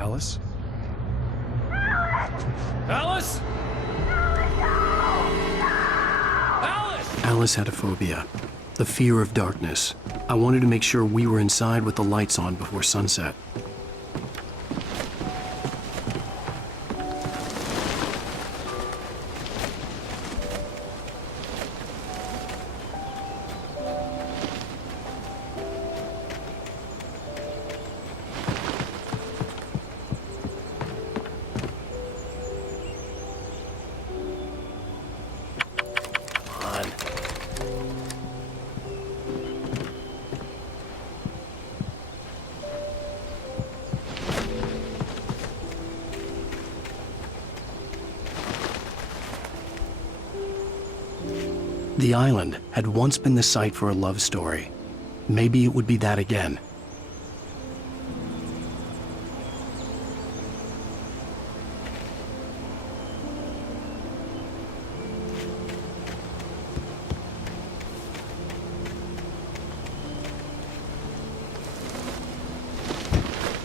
Alice? Alice? Alice! Alice had a phobia, the fear of darkness. I wanted to make sure we were inside with the lights on before sunset. The island had once been the site for a love story. Maybe it would be that again.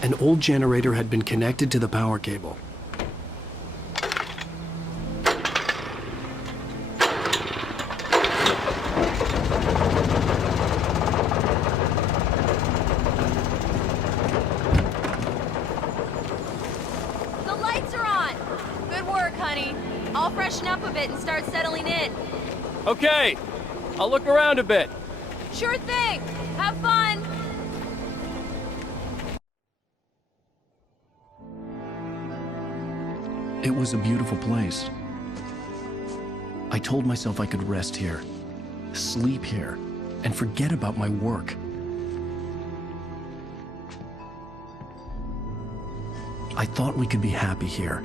An old generator had been connected to the power cable. I'll freshen up a bit and start settling in. Okay, I'll look around a bit. Sure thing. Have fun. It was a beautiful place. I told myself I could rest here, sleep here, and forget about my work. I thought we could be happy here.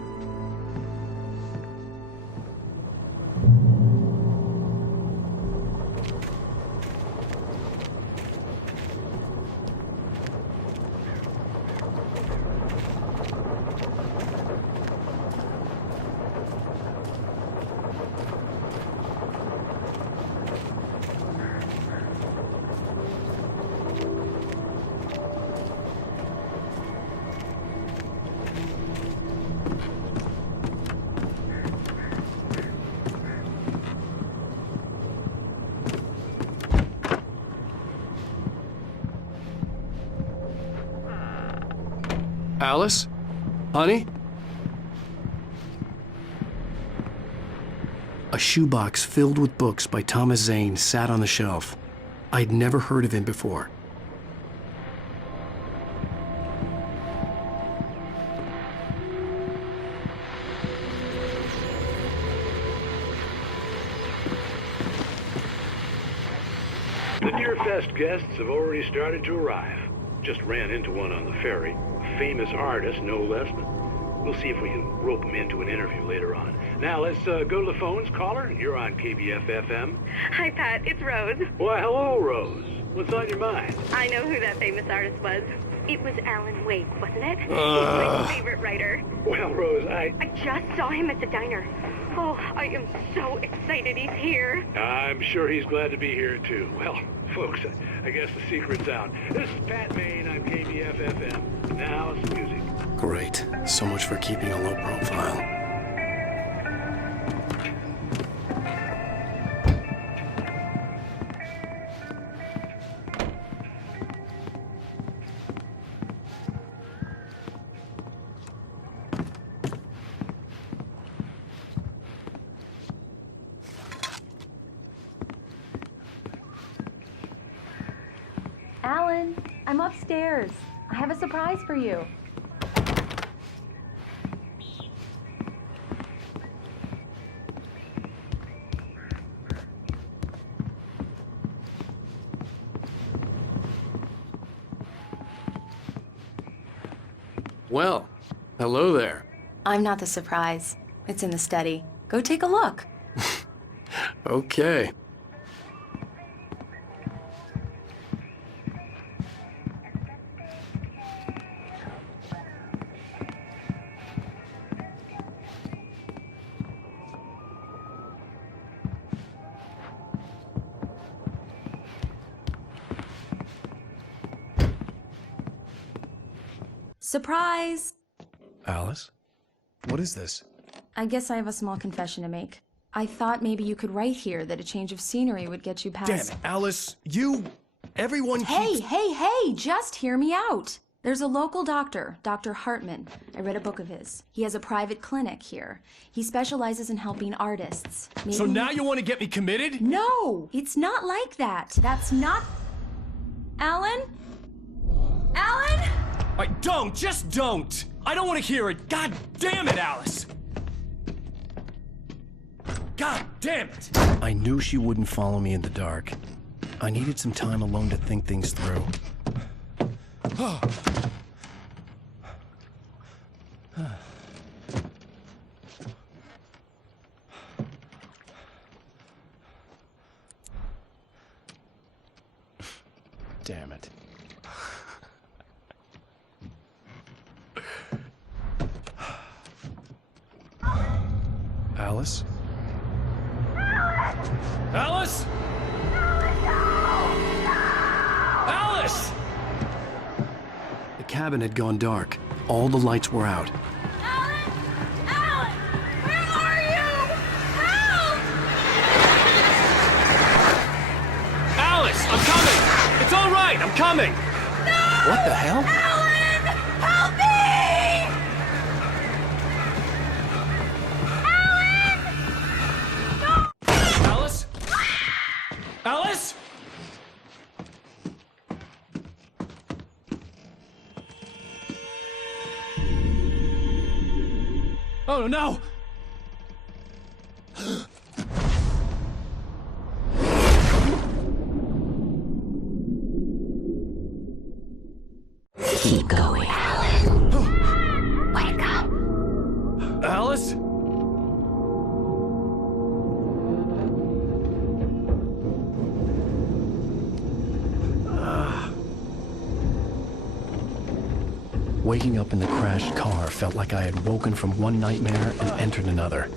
Alice? Honey? A shoebox filled with books by Thomas Zane sat on the shelf. I'd never heard of him before. The Deer Fest guests have already started to arrive. Just ran into one on the ferry. A famous artist, no less. We'll see if we can rope him into an interview later on. Now, let's go to the phones. Caller, you're on KBF-FM. Hi, Pat. It's Rose. Why, hello, Rose. What's on your mind? I know who that famous artist was. It was Alan Wake, wasn't it? He's my favorite writer. Well, Rose, I just saw him at the diner. Oh, I am so excited he's here. I'm sure he's glad to be here, too. Well, folks, I guess the secret's out. This is Pat Maine on KBF-FM. Now, some music. Great. So much for keeping a low profile. Alan, I'm upstairs. I have a surprise for you. Well, hello there. I'm not the surprise. It's in the study. Go take a look. Okay. Surprise! Alice? What is this? I guess I have a small confession to make. I thought maybe you could write here that a change of scenery would get you past... Damn it, Alice! Everyone Hey, keeps... hey, just hear me out! There's a local doctor, Dr. Hartman. I read a book of his. He has a private clinic here. He specializes in helping artists. Maybe... So now you want to get me committed? No! It's not like that. That's not... Alan? Alan? Just don't! I don't want to hear it! God damn it, Alice! God damn it! I knew she wouldn't follow me in the dark. I needed some time alone to think things through. Damn it. Alice? Alice? Alice! The cabin had gone dark. All the lights were out. Alan! Alan! Where are you? Help! Alice, I'm coming! It's all right, I'm coming! No! What the hell? Alan! Help me! Alice? Alice? Oh no! Keep going, Alan. Wake up. Alice? Waking up in the crashed car felt like I had woken from one nightmare and entered another.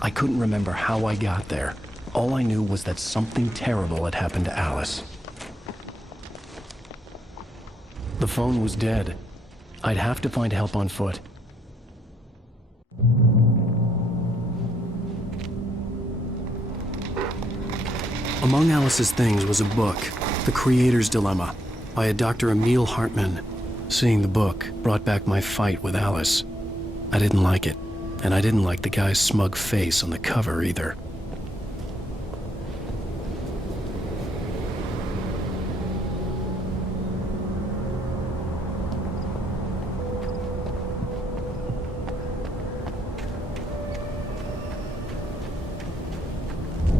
I couldn't remember how I got there. All I knew was that something terrible had happened to Alice. The phone was dead. I'd have to find help on foot. Among Alice's things was a book, The Creator's Dilemma, by a Dr. Emil Hartman. Seeing the book brought back my fight with Alice. I didn't like it, and I didn't like the guy's smug face on the cover either.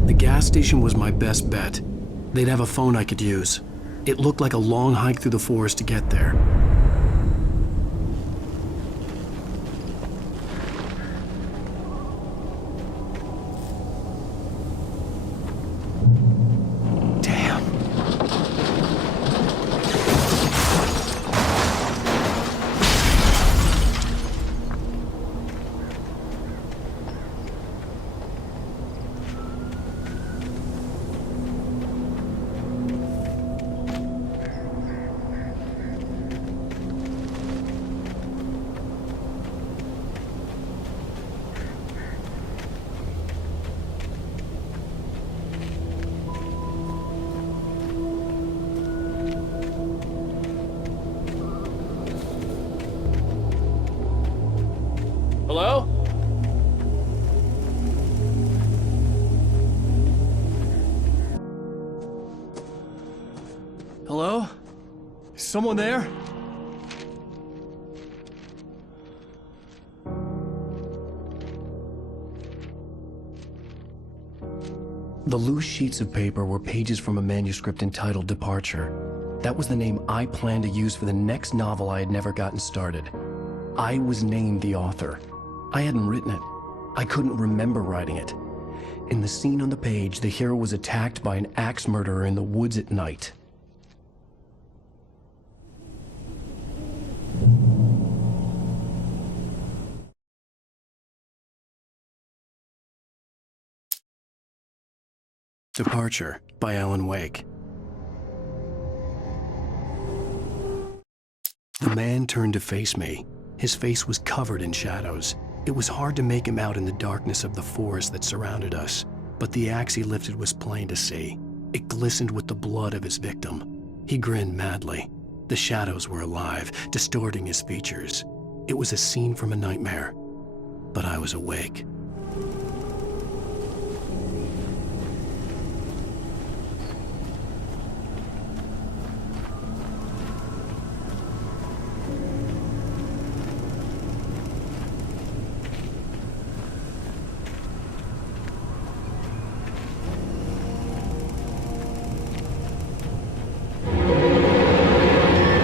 The gas station was my best bet. They'd have a phone I could use. It looked like a long hike through the forest to get there. Damn. Hello? Hello? Is someone there? The loose sheets of paper were pages from a manuscript entitled Departure. That was the name I planned to use for the next novel I had never gotten started. I was named the author. I hadn't written it. I couldn't remember writing it. In the scene on the page, the hero was attacked by an axe murderer in the woods at night. Departure by Alan Wake. The man turned to face me. His face was covered in shadows. It was hard to make him out in the darkness of the forest that surrounded us, but the axe he lifted was plain to see. It glistened with the blood of his victim. He grinned madly. The shadows were alive, distorting his features. It was a scene from a nightmare, but I was awake.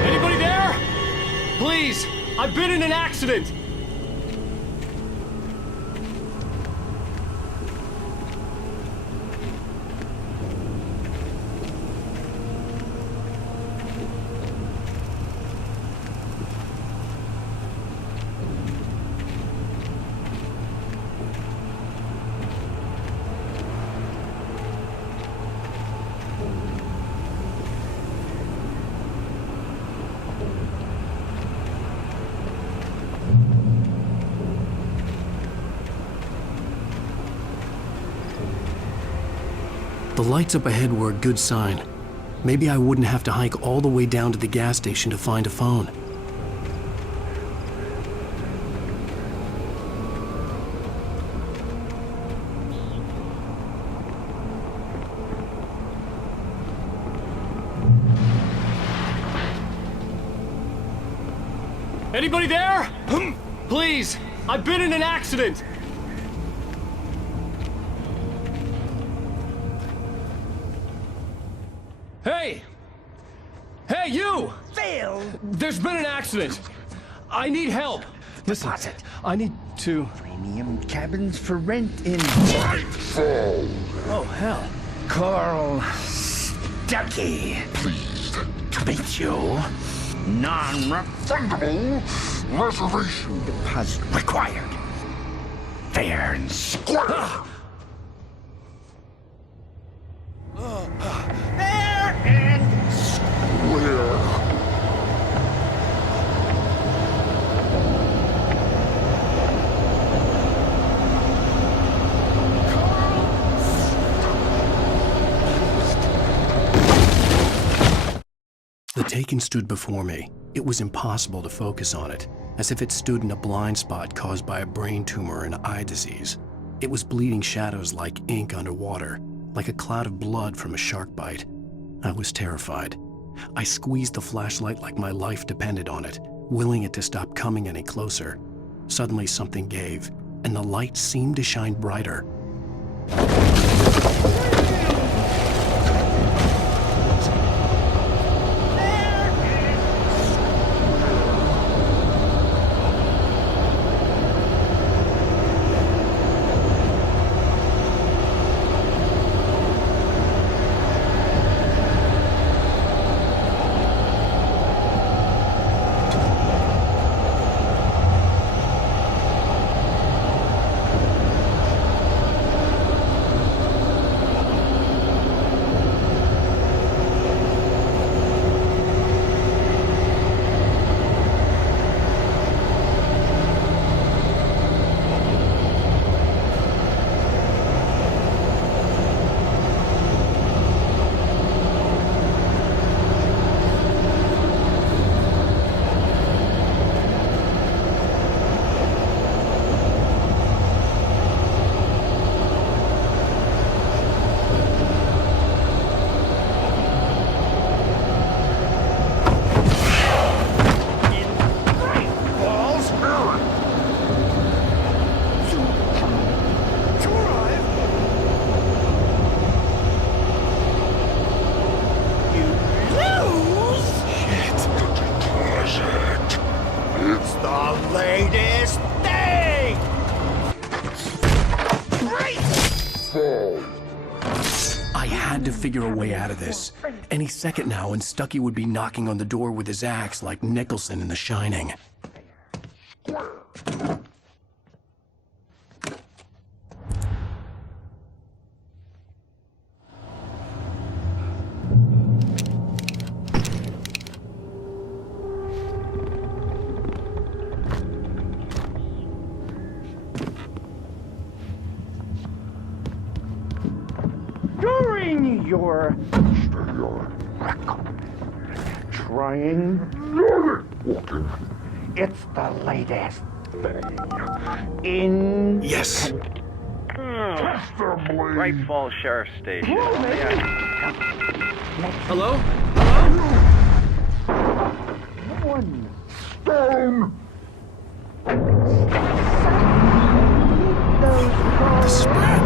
Anybody there? Please! I've been in an accident! The lights up ahead were a good sign. Maybe I wouldn't have to hike all the way down to the gas station to find a phone. Anybody there? Please! I've been in an accident! Hey! Hey, you! Phil! There's been an accident! I need help! Listen, I need to... Premium cabins for rent in... Oh, hell. Carl Stuckey. Please, To meet you. Non-refundable reservation. deposit required. Fair and square. Fair and Where? The Taken stood before me. It was impossible to focus on it, as if it stood in a blind spot caused by a brain tumor and eye disease. It was bleeding shadows like ink underwater, like a cloud of blood from a shark bite. I was terrified. I squeezed the flashlight like my life depended on it, willing it to stop coming any closer. Suddenly something gave, and the light seemed to shine brighter. latest thing! I had to figure a way out of this. Any second now, and Stuckey would be knocking on the door with his axe like Nicholson in The Shining. your record. Trying. Walking. It's the latest thing. In. Yes. Test them, Blade. Great Falls Sheriff Station. Hello? One. Stone. The spread.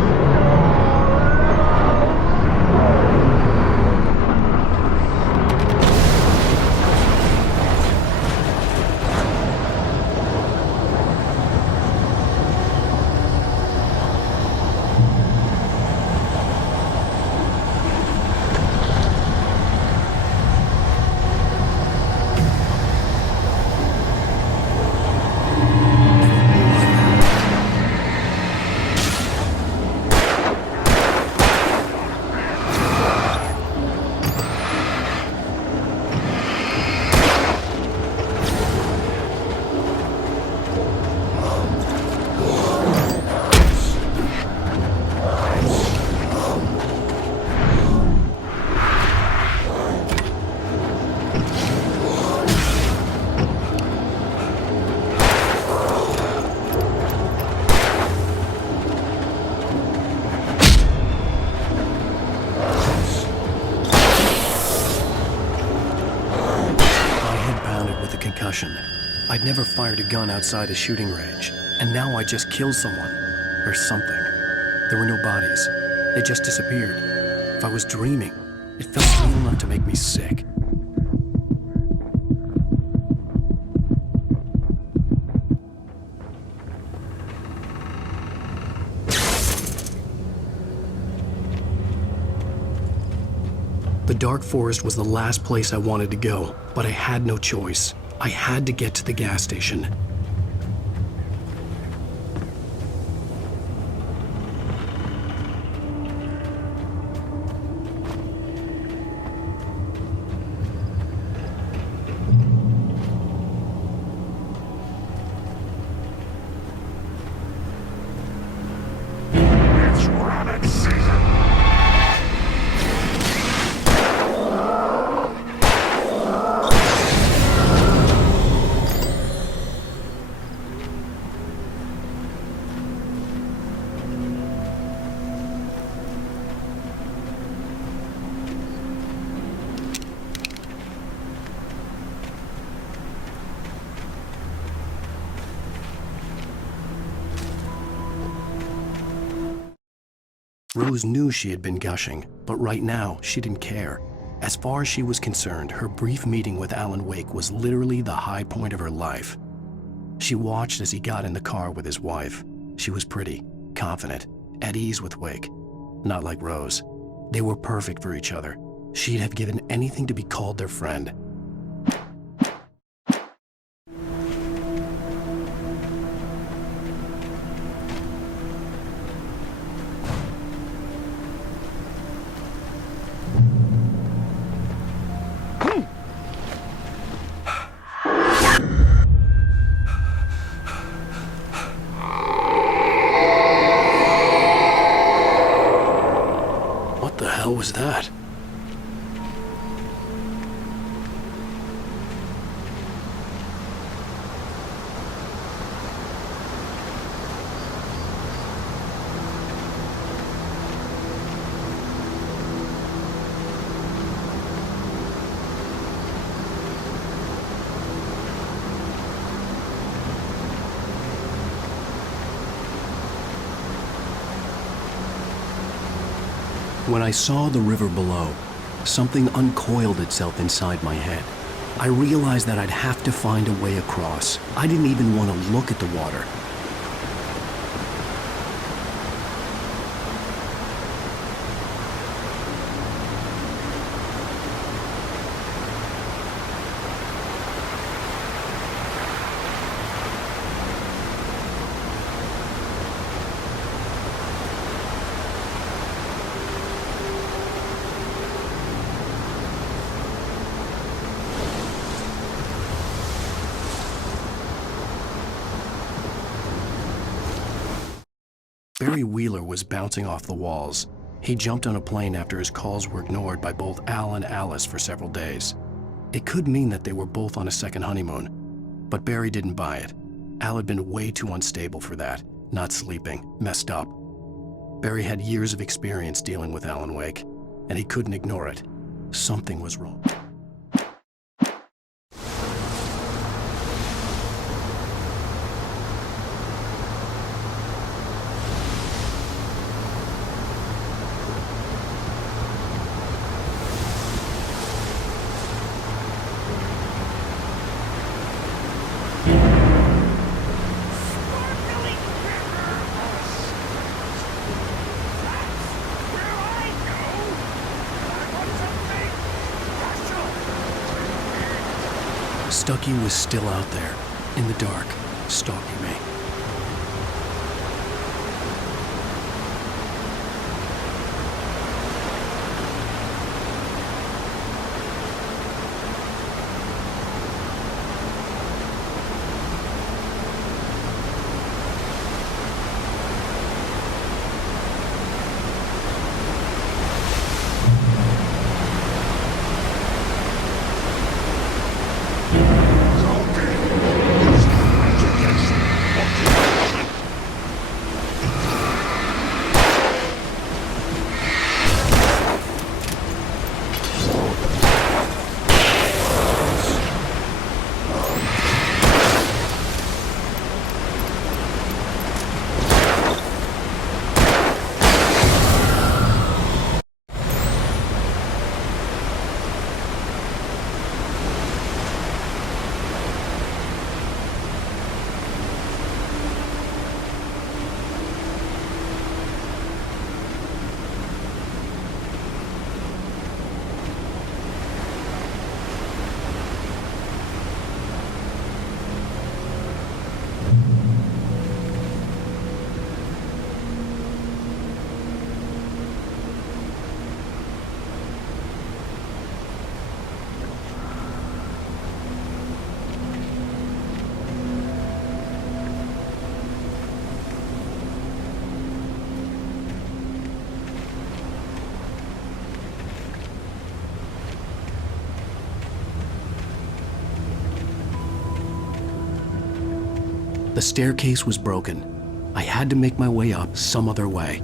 I'd never fired a gun outside a shooting range, and now I just killed someone. Or something. There were no bodies. They just disappeared. If I was dreaming, it felt real enough to make me sick. The dark forest was the last place I wanted to go, but I had no choice. I had to get to the gas station. It's rabbit season. Rose knew she had been gushing, but right now, she didn't care. As far as she was concerned, her brief meeting with Alan Wake was literally the high point of her life. She watched as he got in the car with his wife. She was pretty, confident, at ease with Wake. Not like Rose. They were perfect for each other. She'd have given anything to be called their friend. What the hell was that? When I saw the river below, something uncoiled itself inside my head. I realized that I'd have to find a way across. I didn't even want to look at the water. Barry Wheeler was bouncing off the walls. He jumped on a plane after his calls were ignored by both Al and Alice for several days. It could mean that they were both on a second honeymoon, but Barry didn't buy it. Al had been way too unstable for that, not sleeping, messed up. Barry had years of experience dealing with Alan Wake, and he couldn't ignore it. Something was wrong. Stucky was still out there, in the dark, stalking me. The staircase was broken. I had to make my way up some other way.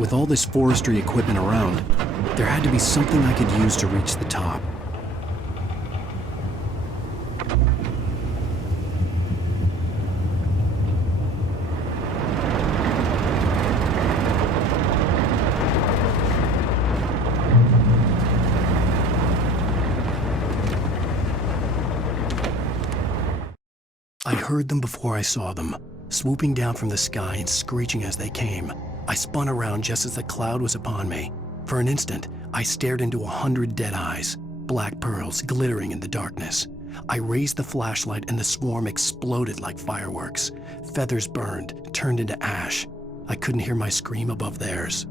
With all this forestry equipment around, there had to be something I could use to reach the top. I heard them before I saw them. swooping down from the sky and screeching as they came. I spun around just as the cloud was upon me. For an instant, I stared into 100 dead eyes, black pearls glittering in the darkness. I raised the flashlight and the swarm exploded like fireworks. Feathers burned, turned into ash. I couldn't hear my scream above theirs.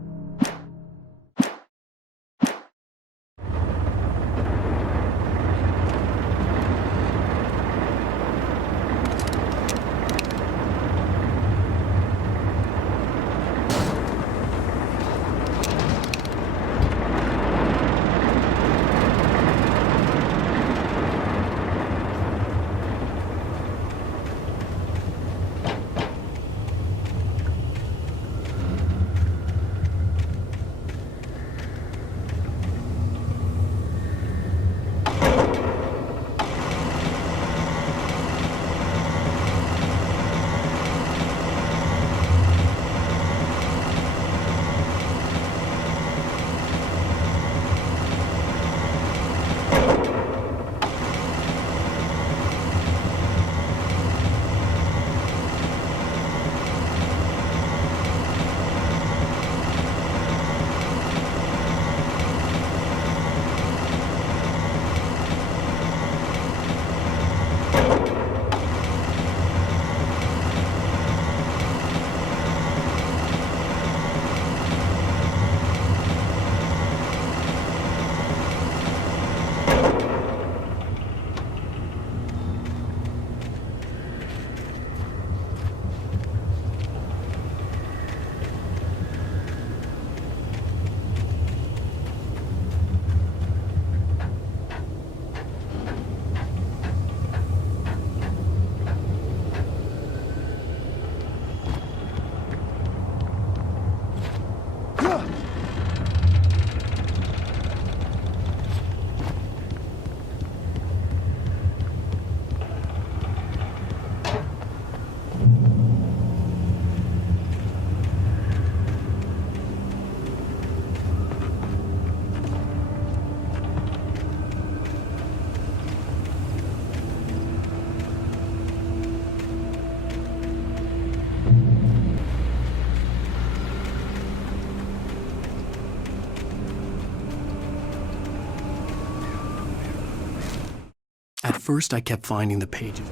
At first, I kept finding the pages.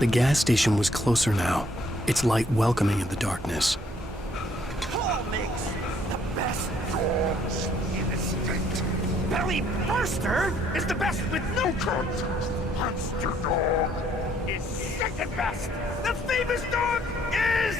The gas station was closer now, its light welcoming in the darkness. Paul makes the best dogs in the state. Belly Burster is the best with no contest. Monster Dog is second best. The famous dog is...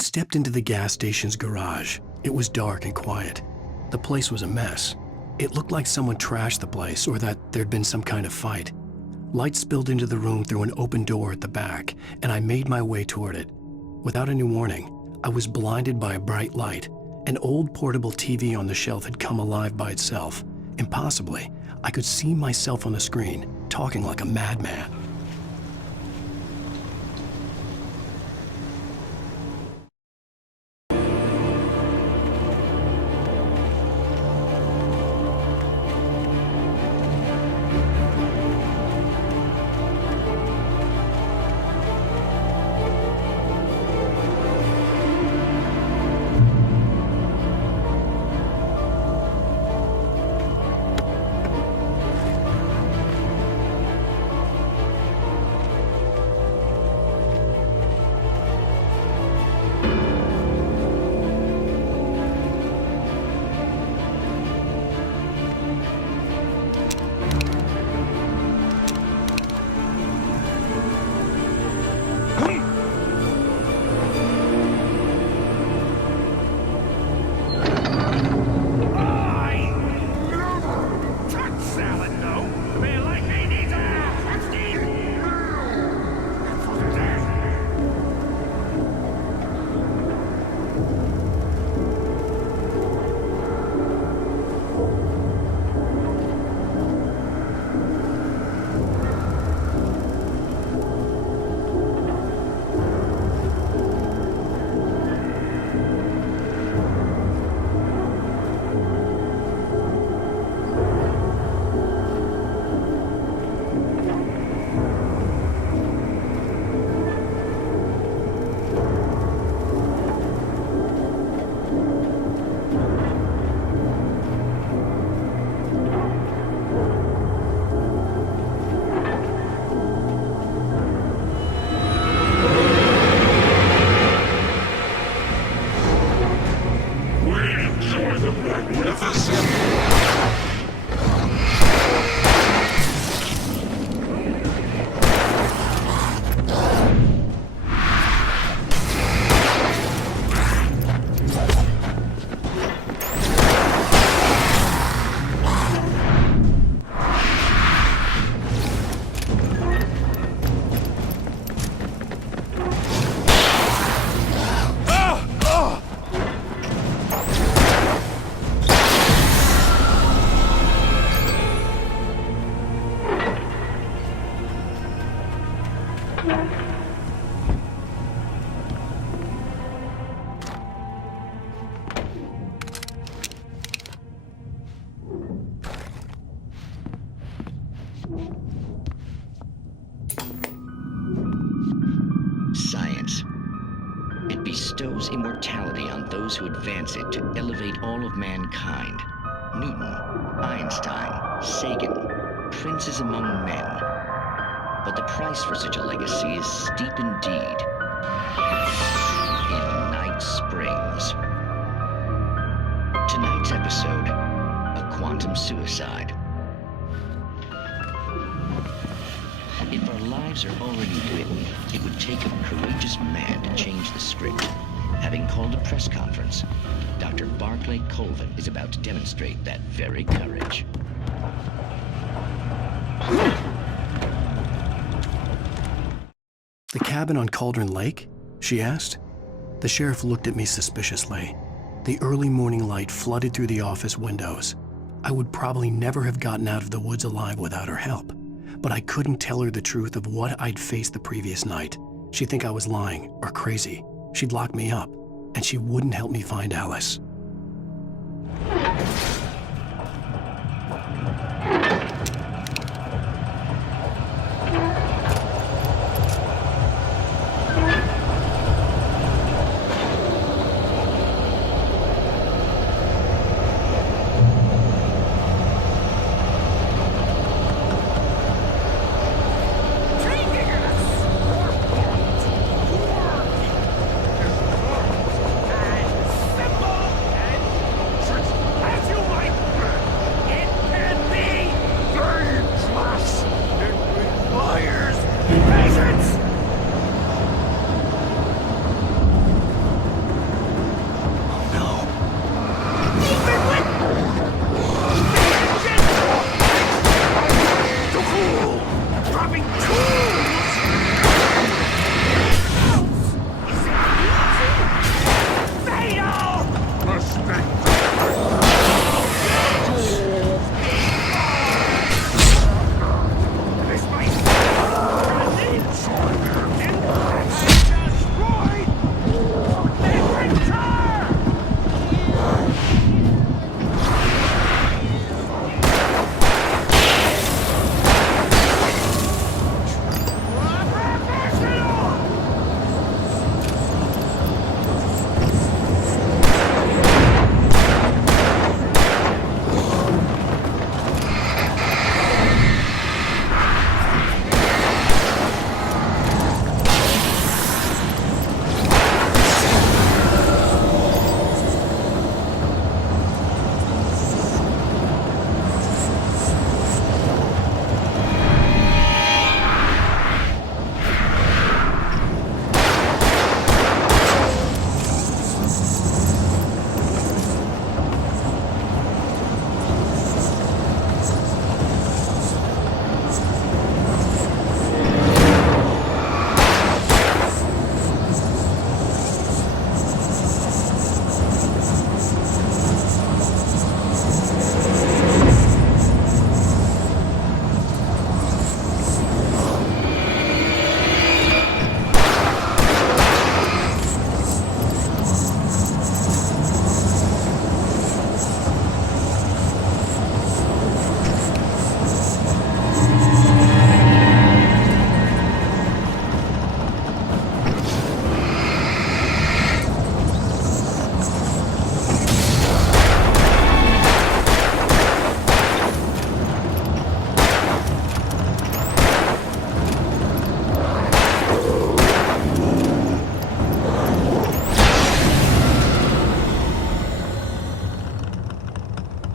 stepped into the gas station's garage. It was dark and quiet. The place was a mess. It looked like someone trashed the place or that there'd been some kind of fight. Light spilled into the room through an open door at the back, and I made my way toward it. Without any warning, I was blinded by a bright light. An old portable TV on the shelf had come alive by itself. Impossibly, I could see myself on the screen, talking like a madman. Science. It bestows immortality on those who advance it to elevate all of mankind. Newton, Einstein, Sagan, princes among men. But the price for such a legacy is steep indeed. In Night Springs. Tonight's episode, a quantum suicide. If our lives are already written, it would take a courageous man to change the script. Having called a press conference, Dr. Barclay Colvin is about to demonstrate that very courage. The cabin on Cauldron Lake? She asked. The sheriff looked at me suspiciously. The early morning light flooded through the office windows. I would probably never have gotten out of the woods alive without her help. But I couldn't tell her the truth of what I'd faced the previous night. She'd think I was lying or crazy. She'd lock me up, and she wouldn't help me find Alice.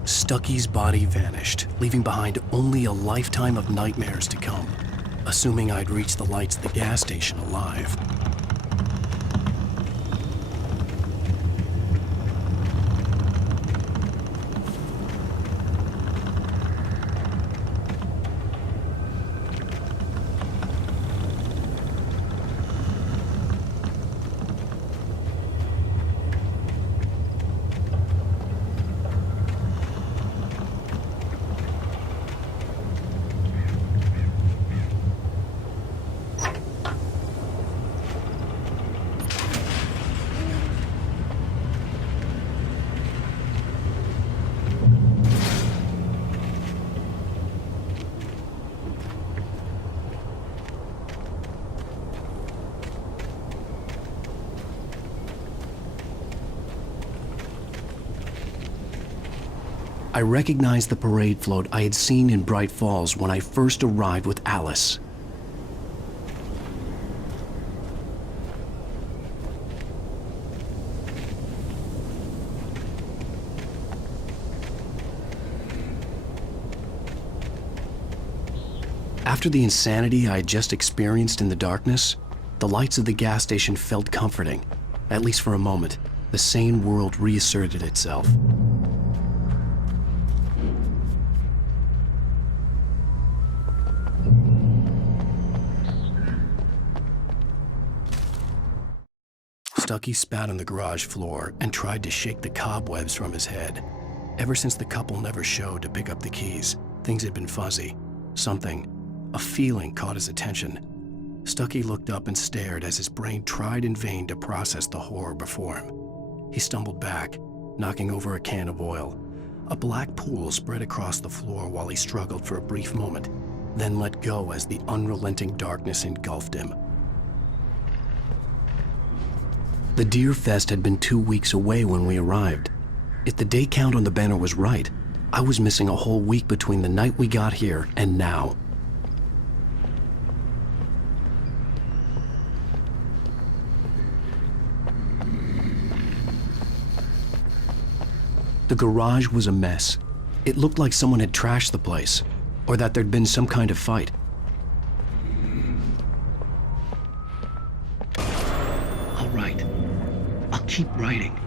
Stucky's body vanished, leaving behind only a lifetime of nightmares to come, assuming I'd reached the lights of the gas station alive. I recognized the parade float I had seen in Bright Falls when I first arrived with Alice. After the insanity I had just experienced in the darkness, the lights of the gas station felt comforting. At least for a moment, the sane world reasserted itself. Stucky spat on the garage floor and tried to shake the cobwebs from his head. Ever since the couple never showed to pick up the keys, things had been fuzzy. Something, a feeling, caught his attention. Stucky looked up and stared as his brain tried in vain to process the horror before him. He stumbled back, knocking over a can of oil. A black pool spread across the floor while he struggled for a brief moment, then let go as the unrelenting darkness engulfed him. The Deer Fest had been 2 weeks away when we arrived. If the day count on the banner was right, I was missing a whole week between the night we got here and now. The garage was a mess. It looked like someone had trashed the place, or that there'd been some kind of fight. All right. I'll keep writing.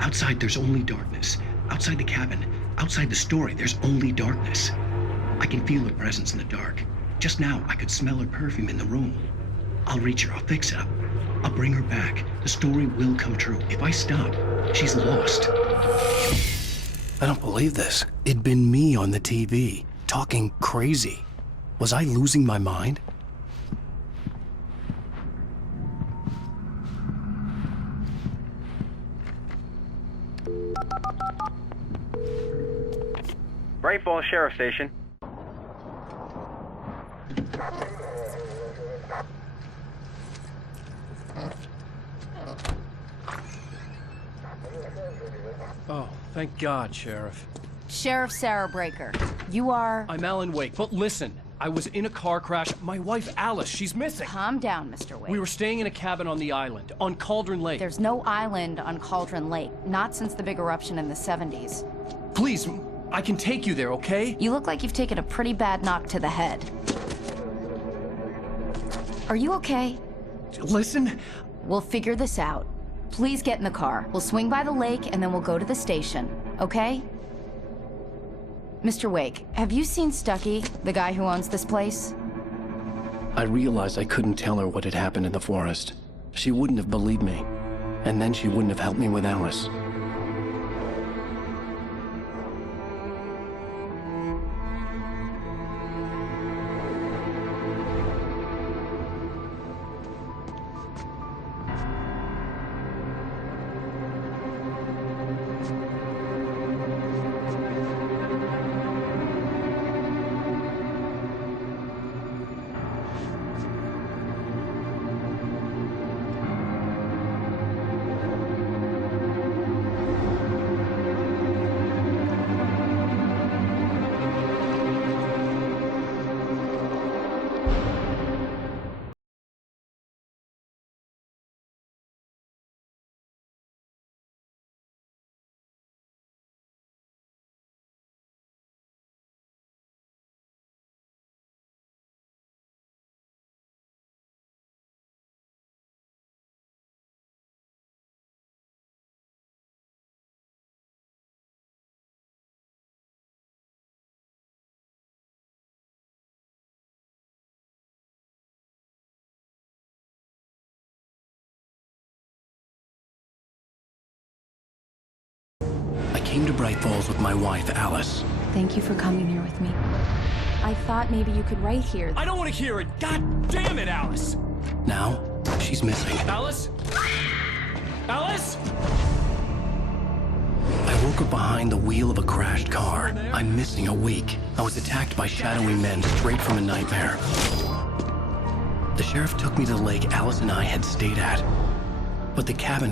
Outside, there's only darkness. Outside the cabin, outside the story, there's only darkness. I can feel her presence in the dark. Just now, I could smell her perfume in the room. I'll reach her. I'll fix it up. I'll bring her back. The story will come true. If I stop, she's lost. I don't believe this. It'd been me on the TV, talking crazy. Was I losing my mind? Bright Falls Sheriff Station. Oh, thank God, Sheriff. Sheriff Sarah Breaker. You are... I'm Alan Wake, but listen. I was in a car crash. My wife, Alice, she's missing. Calm down, Mr. Wake. We were staying in a cabin on the island, on Cauldron Lake. There's no island on Cauldron Lake. Not since the big eruption in the 70s. Please, I can take you there, okay? You look like you've taken a pretty bad knock to the head. Are you okay? Listen. We'll figure this out. Please get in the car. We'll swing by the lake and then we'll go to the station, okay? Mr. Wake, have you seen Stucky, the guy who owns this place? I realized I couldn't tell her what had happened in the forest. She wouldn't have believed me. And then she wouldn't have helped me with Alice. Bright Falls with my wife, Alice. Thank you for coming here with me. I thought maybe you could write here. I don't want to hear it! God damn it, Alice! Now, she's missing. Alice? Alice? I woke up behind the wheel of a crashed car. I'm missing a week. I was attacked by shadowy men straight from a nightmare. The sheriff took me to the lake Alice and I had stayed at. But the cabin